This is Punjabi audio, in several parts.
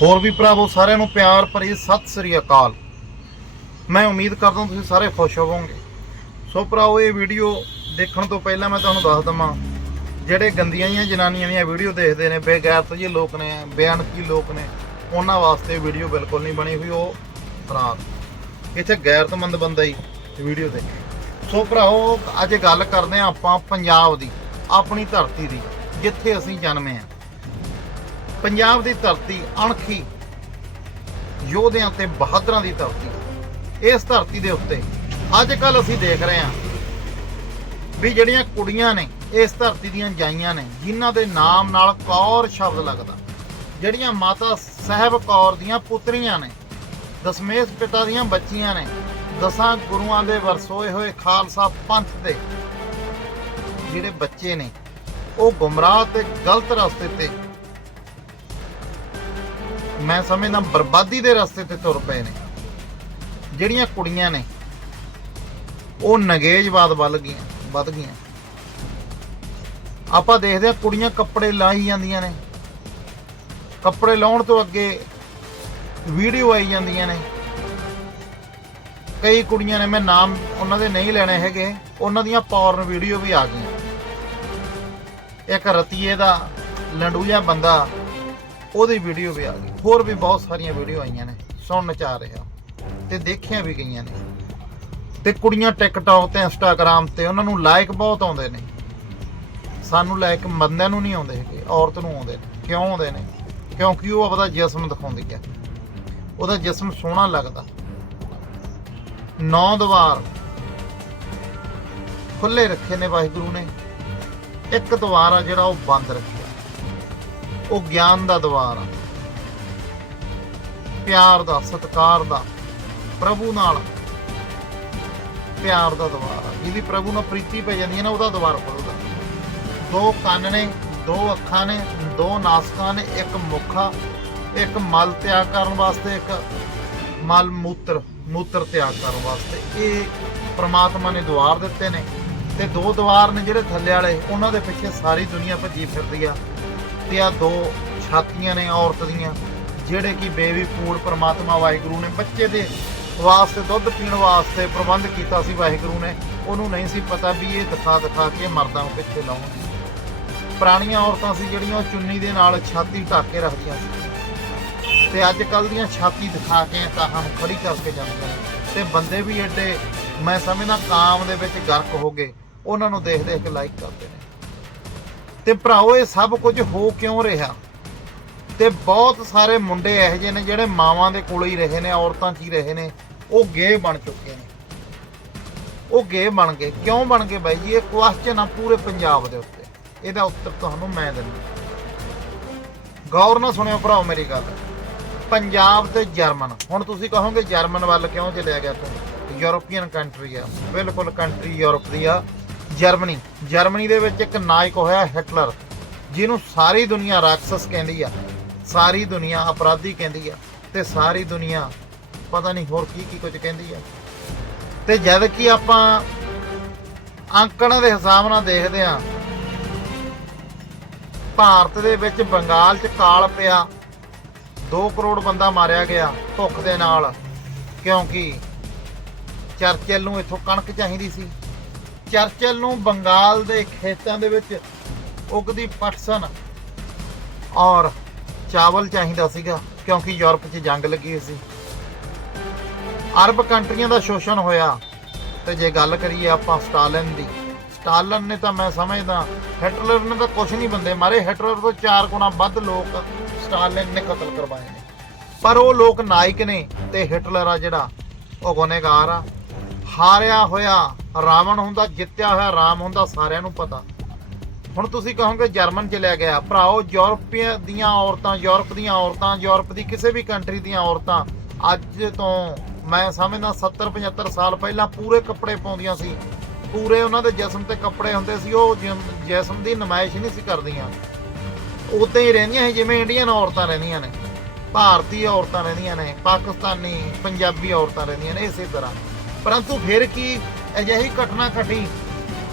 ਹੋਰ ਵੀ ਭਰਾਵੋ, ਸਾਰਿਆਂ ਨੂੰ ਪਿਆਰ ਭਰੀ ਸਤਿ ਸ੍ਰੀ ਅਕਾਲ। ਮੈਂ ਉਮੀਦ ਕਰਦਾ ਤੁਸੀਂ ਸਾਰੇ ਖੁਸ਼ ਹੋਵੋਗੇ। ਸੋ ਭਰਾਓ ਇਹ ਵੀਡੀਓ ਦੇਖਣ ਤੋਂ ਪਹਿਲਾਂ ਮੈਂ ਤੁਹਾਨੂੰ ਦੱਸ ਦਵਾਂ, ਜਿਹੜੇ ਗੰਦੀਆਂ ਜੀਆਂ ਜਨਾਨੀਆਂ ਦੀਆਂ ਵੀਡੀਓ ਦੇਖਦੇ ਨੇ, ਬੇਗੈਰਤ ਜਿਹੇ ਲੋਕ ਨੇ ਬੇਅਣਖੀ ਲੋਕ ਨੇ, ਉਹਨਾਂ ਵਾਸਤੇ ਵੀਡੀਓ ਬਿਲਕੁਲ ਨਹੀਂ ਬਣੀ ਹੋਈ, ਉਹ ਖਰਾਬ। ਇੱਥੇ ਗੈਰਤਮੰਦ ਬੰਦਾ ਹੀ ਵੀਡੀਓ ਦੇਖੇ। ਸੋ ਭਰਾਓ ਅੱਜ ਗੱਲ ਕਰਦੇ ਹਾਂ ਆਪਾਂ ਪੰਜਾਬ ਦੀ, ਆਪਣੀ ਧਰਤੀ ਦੀ, ਜਿੱਥੇ ਅਸੀਂ ਜਨਮੇ ਆ ਪੰਜਾਬ ਦੀ ਧਰਤੀ ਅਣਖੀ, ਯੋਧਿਆਂ ਤੇ ਬਹਾਦਰਾਂ ਦੀ ਧਰਤੀ। ਇਸ ਧਰਤੀ ਦੇ ਉੱਤੇ ਅੱਜ ਕੱਲ ਅਸੀਂ ਦੇਖ ਰਹੇ ਹਾਂ ਵੀ ਜਿਹੜੀਆਂ ਕੁੜੀਆਂ ਨੇ, ਇਸ ਧਰਤੀ ਦੀਆਂ ਜਾਈਆਂ ਨੇ, ਜਿਨ੍ਹਾਂ ਦੇ ਨਾਮ ਨਾਲ ਕੌਰ ਸ਼ਬਦ ਲੱਗਦਾ। ਜਿਹੜੀਆਂ ਮਾਤਾ ਸਾਹਿਬ ਕੌਰ ਦੀਆਂ ਪੁੱਤਰੀਆਂ ਨੇ, ਦਸਮੇਸ਼ ਪਿਤਾ ਦੀਆਂ ਬੱਚੀਆਂ ਨੇ, ਦਸਾਂ ਗੁਰੂਆਂ ਦੇ ਵਰਸੋਏ ਹੋਏ ਖਾਲਸਾ ਪੰਥ ਦੇ ਜਿਹੜੇ ਬੱਚੇ ਨੇ, ਉਹ ਗੁੰਮਰਾਹ ਤੇ ਗਲਤ ਰਸਤੇ ਤੇ ਮੈਂ ਸਮਝਦਾ ਬਰਬਾਦੀ ਦੇ ਰਸਤੇ ਤੇ ਤੁਰ ਪਏ ਨੇ। ਜਿਹੜੀਆਂ ਕੁੜੀਆਂ ਨੇ, ਉਹ ਨਗੇਜਵਾਦ ਵੱਲ ਗਈਆਂ, ਵੱਧ ਗਈਆਂ। ਆਪਾਂ ਦੇਖਦੇ ਆ ਕੁੜੀਆਂ ਕੱਪੜੇ ਲਾਈ ਜਾਂਦੀਆਂ ਨੇ। ਕੱਪੜੇ ਲਾਉਣ ਤੋਂ ਅੱਗੇ ਵੀਡੀਓ ਆਈ ਜਾਂਦੀਆਂ ਨੇ। ਕਈ ਕੁੜੀਆਂ ਨੇ, ਮੈਂ ਨਾਮ ਉਹਨਾਂ ਦੇ ਨਹੀਂ ਲੈਣੇ ਹੈਗੇ, ਉਹਨਾਂ ਦੀਆਂ ਪੌਰਨ ਵੀਡੀਓ ਵੀ ਆ ਗਈਆਂ। ਇੱਕ ਰਤੀਏ ਦਾ ਲੰਡੂਆ ਬੰਦਾ ਉਹਦੀ ਵੀਡੀਓ ਵੀ ਆ। ਗਈ ਹੋਰ ਵੀ ਬਹੁਤ ਸਾਰੀਆਂ ਵੀਡੀਓ ਆਈਆਂ ਨੇ, ਸੁਣਨ ਚ ਆ ਰਿਹਾ। ਤੇ ਦੇਖੀਆਂ ਵੀ ਗਈਆਂ ਨੇ। ਤੇ ਕੁੜੀਆਂ ਟਿਕਟੌਕ ਤੇ ਇੰਸਟਾਗ੍ਰam ਤੇ ਉਹਨਾਂ ਨੂੰ ਲਾਈਕ ਬਹੁਤ ਆਉਂਦੇ ਨੇ। ਸਾਨੂੰ ਲਾਇਕ ਬੰਦਿਆਂ ਨੂੰ ਨਹੀਂ ਆਉਂਦੇ ਹੈਗੇ, ਔਰਤ ਨੂੰ ਆਉਂਦੇ ਨੇ। ਕਿਉਂ ਆਉਂਦੇ ਨੇ? ਕਿਉਂਕਿ ਉਹ ਆਪਦਾ ਜਿਸਮ ਦਿਖਾਉਂਦੀ ਹੈ ਉਹਦਾ ਜਿਸਮ ਸੋਹਣਾ ਲੱਗਦਾ। ਨੌ ਦਵਾਰ ਖੁੱਲੇ ਰੱਖੇ ਨੇ ਵਾਹਿਗੁਰੂ ਨੇ। ਇੱਕ ਦਵਾਰ ਆ ਜਿਹੜਾ ਉਹ ਬੰਦ ਰੱਖਿਆ। ਉਹ ਗਿਆਨ ਦਾ ਦਵਾਰ ਆ। ਪਿਆਰ ਦਾ, ਸਤਿਕਾਰ ਦਾ, ਪ੍ਰਭੂ ਨਾਲ ਪਿਆਰ ਦਾ ਦਵਾਰ ਆ। ਜਿਹਦੀ ਪ੍ਰਭੂ ਨਾਲ ਪ੍ਰੀਤੀ ਪੈ ਜਾਂਦੀ ਹੈ ਨਾ, ਉਹਦਾ ਦਵਾਰ ਖੁੱਲਦਾ। ਦੋ ਕੰਨ ਨੇ, ਦੋ ਅੱਖਾਂ ਨੇ, ਦੋ ਨਾਸਕਾਂ ਨੇ, ਇੱਕ ਮੁੱਖਾ, ਇੱਕ ਮਲ ਤਿਆਗ ਕਰਨ ਵਾਸਤੇ, ਇੱਕ ਮਲ ਮੂਤਰ ਮੂਤਰ ਤਿਆਗ ਕਰਨ ਵਾਸਤੇ। ਇਹ ਪ੍ਰਮਾਤਮਾ ਨੇ ਦੁਆਰ ਦਿੱਤੇ ਨੇ ਤੇ ਦੋ ਦੁਆਰ ਨੇ ਜਿਹੜੇ ਥੱਲੇ ਵਾਲੇ, ਉਹਨਾਂ ਦੇ ਪਿੱਛੇ ਸਾਰੀ ਦੁਨੀਆ ਭੱਜੀ ਫਿਰਦੀ ਆ। ਤੇ ਆ ਦੋ ਛਾਤੀਆਂ ਨੇ ਔਰਤ ਦੀਆਂ, ਜਿਹੜੇ ਕਿ ਬੇਬੀ ਫੂਡ ਪ੍ਰਮਾਤਮਾ ਵਾਹਿਗੁਰੂ ਨੇ ਬੱਚੇ ਦੇ ਵਾਸਤੇ, ਦੁੱਧ ਪੀਣ ਵਾਸਤੇ ਪ੍ਰਬੰਧ ਕੀਤਾ ਸੀ ਵਾਹਿਗੁਰੂ ਨੇ। ਉਹਨੂੰ ਨਹੀਂ ਸੀ ਪਤਾ ਵੀ ਇਹ ਦਿਖਾ ਦਿਖਾ ਕੇ ਮਰਦਾਂ ਨੂੰ ਪਿੱਛੇ ਲਾਉਣਗੇ ਪੁਰਾਣੀਆਂ ਔਰਤਾਂ ਸੀ ਜਿਹੜੀਆਂ ਉਹ ਚੁੰਨੀ ਦੇ ਨਾਲ ਛਾਤੀ ਢੱਕ ਕੇ ਰੱਖਦੀਆਂ ਸੀ। ਤੇ ਅੱਜ ਕੱਲ ਦੀਆਂ ਛਾਤੀ ਦਿਖਾ ਕੇ ਤਾਹਾਂ ਨੂੰ ਖੜੀ ਕਰਕੇ ਜਾਂਦੀਆਂ ਨੇ। ਤੇ ਬੰਦੇ ਵੀ ਐਡੇ, ਮੈਂ ਸਮਝਦਾ, ਕਾਮ ਦੇ ਵਿੱਚ ਗਰਕ ਹੋ ਗਏ। ਉਹਨਾਂ ਨੂੰ ਦੇਖ ਦੇਖ ਕੇ ਲਾਈਕ ਕਰਦੇ ਨੇ। ਤੇ ਭਰਾਓ ਇਹ ਸਭ ਕੁਝ ਹੋ ਕਿਉਂ ਰਿਹਾ? ਤੇ ਬਹੁਤ ਸਾਰੇ ਮੁੰਡੇ ਇਹੋ ਜਿਹੇ ਨੇ ਜਿਹੜੇ ਮਾਵਾਂ ਦੇ ਕੋਲ ਹੀ ਰਹੇ ਨੇ, ਔਰਤਾਂ 'ਚ ਹੀ ਰਹੇ ਨੇ, ਉਹ ਗੇ ਬਣ ਚੁੱਕੇ ਨੇ। ਉਹ ਗੇ ਬਣ ਗਏ। ਕਿਉਂ ਬਣ ਗਏ ਬਾਈ ਜੀ? ਇਹ ਕੁਐਸਚਨ ਆ ਪੂਰੇ ਪੰਜਾਬ ਦੇ ਉੱਤੇ। ਇਹਦਾ ਉੱਤਰ ਤੁਹਾਨੂੰ ਮੈਂ ਦਿੰਦਾ। ਗੌਰ ਨਾਲ ਸੁਣਿਓ ਭਰਾਓ ਮੇਰੀ ਗੱਲ। ਪੰਜਾਬ ਤੇ ਜਰਮਨ। ਹੁਣ ਤੁਸੀਂ ਕਹੋਗੇ ਜਰਮਨ ਵੱਲ ਕਿਉਂ ਚਲਿਆ ਗਿਆ ਤੂੰ? ਯੂਰੋਪੀਅਨ ਕੰਟਰੀ ਆ। ਬਿਲਕੁਲ ਕੰਟਰੀ ਯੂਰਪ ਦੀ ਆ। ਜਰਮਨੀ। ਜਰਮਨੀ ਦੇ ਵਿੱਚ ਇੱਕ ਨਾਇਕ ਹੋਇਆ ਹਿਟਲਰ, ਜਿਹਨੂੰ ਸਾਰੀ ਦੁਨੀਆ ਰਾਖਸਸ ਕਹਿੰਦੀ ਆ। ਸਾਰੀ ਦੁਨੀਆ ਅਪਰਾਧੀ ਕਹਿੰਦੀ ਆ ਤੇ ਸਾਰੀ ਦੁਨੀਆ ਪਤਾ ਨਹੀਂ ਹੋਰ ਕੀ ਕੀ ਕੁਝ ਕਹਿੰਦੀ ਆ। ਤੇ ਜਦ ਕਿ ਆਪਾਂ ਅੰਕੜਾਂ ਦੇ ਹਿਸਾਬ ਨਾਲ ਦੇਖਦੇ ਆ ਭਾਰਤ ਦੇ ਵਿੱਚ ਬੰਗਾਲ 'ਚ ਕਾਲ ਪਿਆ। 2 ਕਰੋੜ ਬੰਦਾ ਮਾਰਿਆ ਗਿਆ ਭੁੱਖ ਦੇ ਨਾਲ, ਕਿਉਂਕਿ ਚਰਚਿਲ ਨੂੰ ਇੱਥੋਂ ਕਣਕ ਚਾਹੀਦੀ ਸੀ। ਚਰਚਲ ਨੂੰ ਬੰਗਾਲ ਦੇ ਖੇਤਾਂ ਦੇ ਵਿੱਚ ਉਗਦੀ ਪਟਸਨ ਔਰ ਚਾਵਲ ਚਾਹੀਦਾ ਸੀਗਾ, ਕਿਉਂਕਿ ਯੂਰਪ 'ਚ ਜੰਗ ਲੱਗੀ ਹੋਈ ਸੀ। ਅਰਬ ਕੰਟਰੀਆਂ ਦਾ ਸ਼ੋਸ਼ਣ ਹੋਇਆ, ਤੇ ਜੇ ਗੱਲ ਕਰੀਏ ਆਪਾਂ ਸਟਾਲਿਨ ਦੀ, ਸਟਾਲਿਨ ਨੇ ਤਾਂ ਮੈਂ ਸਮਝਦਾ ਹਿਟਲਰ ਨੇ ਤਾਂ ਕੁਝ ਨਹੀਂ ਬੰਦੇ ਮਾਰੇ ਹਿਟਲਰ ਤੋਂ ਚਾਰ ਗੁਣਾ ਵੱਧ ਲੋਕ ਸਟਾਲਿਨ ਨੇ ਕਤਲ ਕਰਵਾਏ ਨੇ। ਪਰ ਉਹ ਲੋਕ ਨਾਇਕ ਨੇ, ਤੇ ਹਿਟਲਰ ਆ ਜਿਹੜਾ, ਉਹ ਗੁਨੇਗਾਰ ਆ। ਹਾਰਿਆ ਹੋਇਆ, ਰਾਵਣ ਹੁੰਦਾ, ਜਿੱਤਿਆ ਹੋਇਆ ਰਾਮ ਹੁੰਦਾ, ਸਾਰਿਆਂ ਨੂੰ ਪਤਾ। ਹੁਣ ਤੁਸੀਂ ਕਹੋਗੇ ਜਰਮਨ ਚ ਲਿਆ ਗਿਆ। ਭਰਾਓ ਯੂਰਪੀਆ ਦੀਆਂ ਔਰਤਾਂ, ਯੂਰਪ ਦੀਆਂ ਔਰਤਾਂ, ਯੂਰਪ ਦੀ ਕਿਸੇ ਵੀ ਕੰਟਰੀ ਦੀਆਂ ਔਰਤਾਂ, ਅੱਜ ਤੋਂ ਮੈਂ ਸਮਝਦਾ 70 75 ਸਾਲ ਪਹਿਲਾਂ ਪੂਰੇ ਕੱਪੜੇ ਪਾਉਂਦੀਆਂ ਸੀ। ਪੂਰੇ ਉਹਨਾਂ ਦੇ ਜਿਸਮ ਤੇ ਕੱਪੜੇ ਹੁੰਦੇ ਸੀ, ਉਹ ਜਿਮ- ਜਿਸਮ ਦੀ ਨਮਾਇਸ਼ ਨਹੀਂ ਸੀ ਕਰਦੀਆਂ। ਉਦਾਂ ਹੀ ਰਹਿੰਦੀਆਂ ਸੀ, ਜਿਵੇਂ ਇੰਡੀਅਨ ਔਰਤਾਂ ਰਹਿੰਦੀਆਂ ਨੇ। ਭਾਰਤੀ ਔਰਤਾਂ ਰਹਿੰਦੀਆਂ ਨੇ, ਪਾਕਿਸਤਾਨੀ, ਪੰਜਾਬੀ ਔਰਤਾਂ ਰਹਿੰਦੀਆਂ ਨੇ, ਇਸੇ ਤਰ੍ਹਾਂ। ਪਰੰਤੂ ਫਿਰ ਕੀ ਅਜਿਹੀ ਘਟਨਾ ਘਟੀ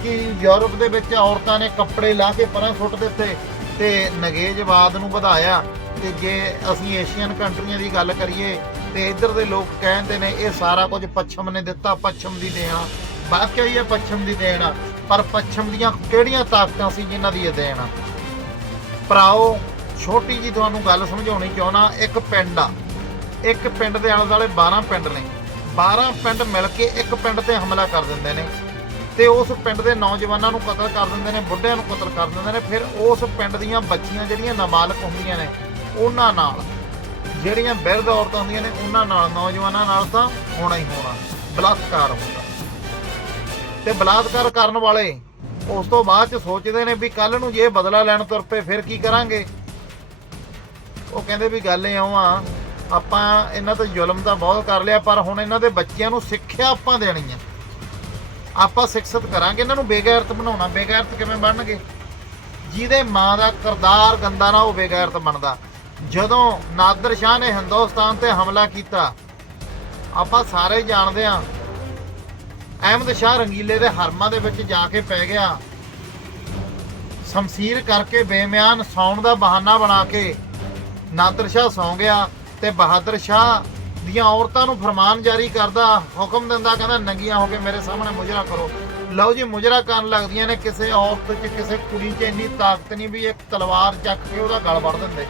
ਕਿ ਯੂਰਪ ਦੇ ਵਿੱਚ ਔਰਤਾਂ ਨੇ ਕੱਪੜੇ ਲਾ ਕੇ ਪਰਾਂ ਸੁੱਟ ਦਿੱਤੇ ਤੇ ਨਗੇਜਵਾਦ ਨੂੰ ਵਧਾਇਆ। ਤੇ ਜੇ ਅਸੀਂ ਏਸ਼ੀਅਨ ਕੰਟਰੀਆਂ ਦੀ ਗੱਲ ਕਰੀਏ, ਤੇ ਇੱਧਰ ਦੇ ਲੋਕ ਕਹਿੰਦੇ ਨੇ, ਇਹ ਸਾਰਾ ਕੁਝ ਪੱਛਮ ਨੇ ਦਿੱਤਾ, ਪੱਛਮ ਦੀ ਦੇਣ ਆ। ਵਾਕਿਆ ਹੀ ਇਹ ਪੱਛਮ ਦੀ ਦੇਣ ਆ। ਪਰ ਪੱਛਮ ਦੀਆਂ ਕਿਹੜੀਆਂ ਤਾਕਤਾਂ ਸੀ ਜਿਨ੍ਹਾਂ ਦੀ ਇਹ ਦੇਣ ਆ? ਭਰਾਓ, ਛੋਟੀ ਜੀ ਤੁਹਾਨੂੰ ਗੱਲ ਸਮਝਾਉਣੀ ਚਾਹਣਾ ਇੱਕ ਪਿੰਡ ਆ। ਇੱਕ ਪਿੰਡ ਦੇ ਆਲੇ ਦੁਆਲੇ 12 ਪਿੰਡ ਨੇ। 12 ਪਿੰਡ ਮਿਲ ਕੇ ਇੱਕ ਪਿੰਡ ਤੇ ਹਮਲਾ ਕਰ ਦਿੰਦੇ ਨੇ। ਤੇ ਉਸ ਪਿੰਡ ਦੇ ਨੌਜਵਾਨਾਂ ਨੂੰ ਕਤਲ ਕਰ ਦਿੰਦੇ ਨੇ, ਬੁੱਢਿਆਂ ਨੂੰ ਕਤਲ ਕਰ ਦਿੰਦੇ ਨੇ। ਫਿਰ ਉਸ ਪਿੰਡ ਦੀਆਂ ਬੱਚੀਆਂ ਜਿਹੜੀਆਂ ਨਾਬਾਲਗ ਹੁੰਦੀਆਂ ਨੇ, ਉਹਨਾਂ ਨਾਲ, ਜਿਹੜੀਆਂ ਬਿਰਧ ਔਰਤਾਂ ਹੁੰਦੀਆਂ ਨੇ, ਉਹਨਾਂ ਨਾਲ, ਨੌਜਵਾਨਾਂ ਨਾਲ ਤਾਂ ਹੋਣਾ ਹੀ ਹੋਣਾ, ਬਲਾਤਕਾਰ ਹੁੰਦਾ ਤੇ ਬਲਾਤਕਾਰ ਕਰਨ ਵਾਲੇ ਉਸ ਤੋਂ ਬਾਅਦ ਚ ਸੋਚਦੇ ਨੇ ਵੀ ਕੱਲ ਨੂੰ ਜੇ ਬਦਲਾ ਲੈਣ ਤੁਰ ਪਏ, ਫਿਰ ਕੀ ਕਰਾਂਗੇ? ਉਹ ਕਹਿੰਦੇ ਵੀ ਗੱਲ ਇਹ ਆਵਾਂ ਆਪਾਂ ਇਹਨਾਂ ਤੇ ਜ਼ੁਲਮ ਤਾਂ ਬਹੁਤ ਕਰ ਲਿਆ, ਪਰ ਹੁਣ ਇਹਨਾਂ ਦੇ ਬੱਚਿਆਂ ਨੂੰ ਸਿੱਖਿਆ ਆਪਾਂ ਦੇਣੀ ਆ। ਆਪਾਂ ਸਿੱਖਿਤ ਕਰਾਂਗੇ, ਇਹਨਾਂ ਨੂੰ ਬੇਗੈਰਤ ਬਣਾਉਣਾ। ਬੇਗੈਰਤ ਕਿਵੇਂ ਬਣਨਗੇ? ਜਿਹਦੇ ਮਾਂ ਦਾ ਕਰਦਾਰ ਗੰਦਾ ਨਾ ਉਹ ਬੇਗੈਰਤ ਬਣਦਾ। ਜਦੋਂ ਨਾਦਰ ਸ਼ਾਹ ਨੇ ਹਿੰਦੁਸਤਾਨ ਤੇ ਹਮਲਾ ਕੀਤਾ, ਆਪਾਂ ਸਾਰੇ ਜਾਣਦੇ ਆ ਅਹਿਮਦ ਸ਼ਾਹ ਰੰਗੀਲੇ ਦੇ ਹਰਮਾਂ ਦੇ ਵਿੱਚ ਜਾ ਕੇ ਪੈ ਗਿਆ। ਸ਼ਮਸ਼ੀਰ ਕਰਕੇ ਬੇਮਿਆਨ ਸੌਣ ਦਾ ਬਹਾਨਾ ਬਣਾ ਕੇ ਨਾਦਰ ਸ਼ਾਹ ਸੌਂ ਗਿਆ। ਤੇ ਬਹਾਦਰ ਸ਼ਾਹ ਦੀਆਂ ਔਰਤਾਂ ਨੂੰ ਫਰਮਾਨ ਜਾਰੀ ਕਰਦਾ, ਹੁਕਮ ਦਿੰਦਾ, ਕਹਿੰਦਾ, ਨੰਗੀਆਂ ਹੋ ਕੇ ਮੇਰੇ ਸਾਹਮਣੇ ਮੁਜਰਾ ਕਰੋ। ਲਓ ਜੀ, ਮੁਜਰਾ ਕਰਨ ਲੱਗਦੀਆਂ ਨੇ, ਕਿਸੇ ਔਰਤ 'ਚ, ਕਿਸੇ ਕੁੜੀ 'ਚ ਇੰਨੀ ਤਾਕਤ ਨਹੀਂ ਵੀ ਇੱਕ ਤਲਵਾਰ ਚੱਕ ਕੇ ਉਹਦਾ ਗਲ ਵੜ ਦਿੰਦੇ।